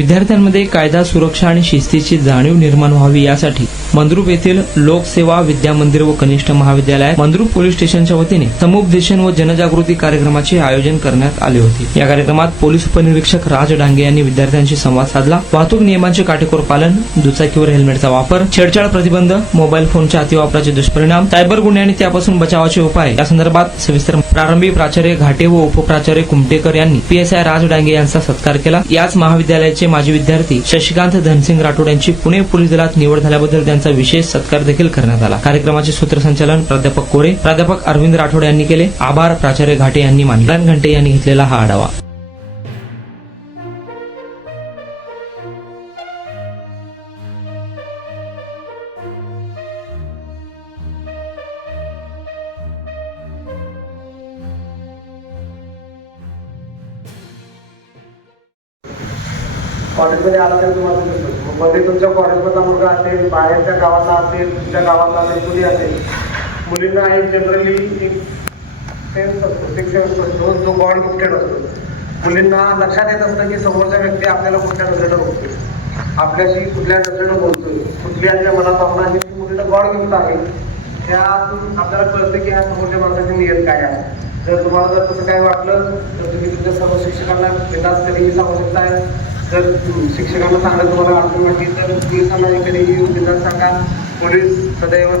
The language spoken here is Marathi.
विद्यार्थ्यांमध्ये कायदा सुरक्षा आणि शिस्तीची जाणीव निर्माण व्हावी यासाठी मंद्रुप येथील लोकसेवा विद्या मंदिर व कनिष्ठ महाविद्यालयात मंद्रुप पोलीस स्टेशनच्या वतीने समुपदेशन व जनजागृती कार्यक्रमाचे आयोजन करण्यात आले होते। या कार्यक्रमात पोलीस उपनिरीक्षक राज डांगे यांनी विद्यार्थ्यांशी संवाद साधला। वाहतूक नियमांचे काटेकोर पालन, दुचाकीवर हेल्मेटचा वापर, छेडछाड प्रतिबंध, मोबाईल फोनच्या अतिवापराचे दुष्परिणाम, सायबर गुन्हे आणि त्यापासून बचावाचे उपाय या संदर्भात सविस्तर प्रारंभी प्राचार्य घाटे व उपप्राचार्य कुमटेकर यांनी पीएसआय राज डांगे यांचा सत्कार केला। याच महाविद्यालयाचे माजी विद्यार्थी शशिकांत धनसिंग राठोड यांची पुणे पोलीस दलात निवड झाल्याबद्दल त्यांचा विशेष सत्कार देखील करण्यात आला। कार्यक्रमाचे सूत्रसंचालन प्राध्यापक कोरे, प्राध्यापक अरविंद राठोड यांनी केले। आभार प्राचार्य घाटे यांनी मानले। घंटे यांनी घेतलेला हा आढावा। कॉलेजमध्ये आला तर तुम्हाला दिसतो मध्ये तुमच्या कॉलेजमधला मुलगा असेल, बाहेरच्या गावातला असेल, तुमच्या गावातला असेल, कुणी असेल, मुलींना एक जनरली एक सेन्स असतो, सिक्स असतो जो गॉड गिफ्टेड असतो। मुलींना लक्षात येत असतं की समोरचा व्यक्ती आपल्याला कुठल्या नजरेनं बघतोय, आपल्याशी कुठल्या नजरेनं बोलतोय, कुठल्या मनात भावना आहे की मुलीला गॉड गिफ्ट आहे। त्यातून आपल्याला कळतं की ह्या समोरच्या माणसाची नियत काय आहे। जर तुम्हाला जर तसं काही वाटलं तर तुम्ही तुमच्या सर्व शिक्षकांना बिनधास्त कधीही सांगू शकताय। जर शिक्षकांना सांगायला तुम्हाला अडचण वाटली तर पोलिसांना कधीही बिनधास्त सांगा। पोलीस सदैव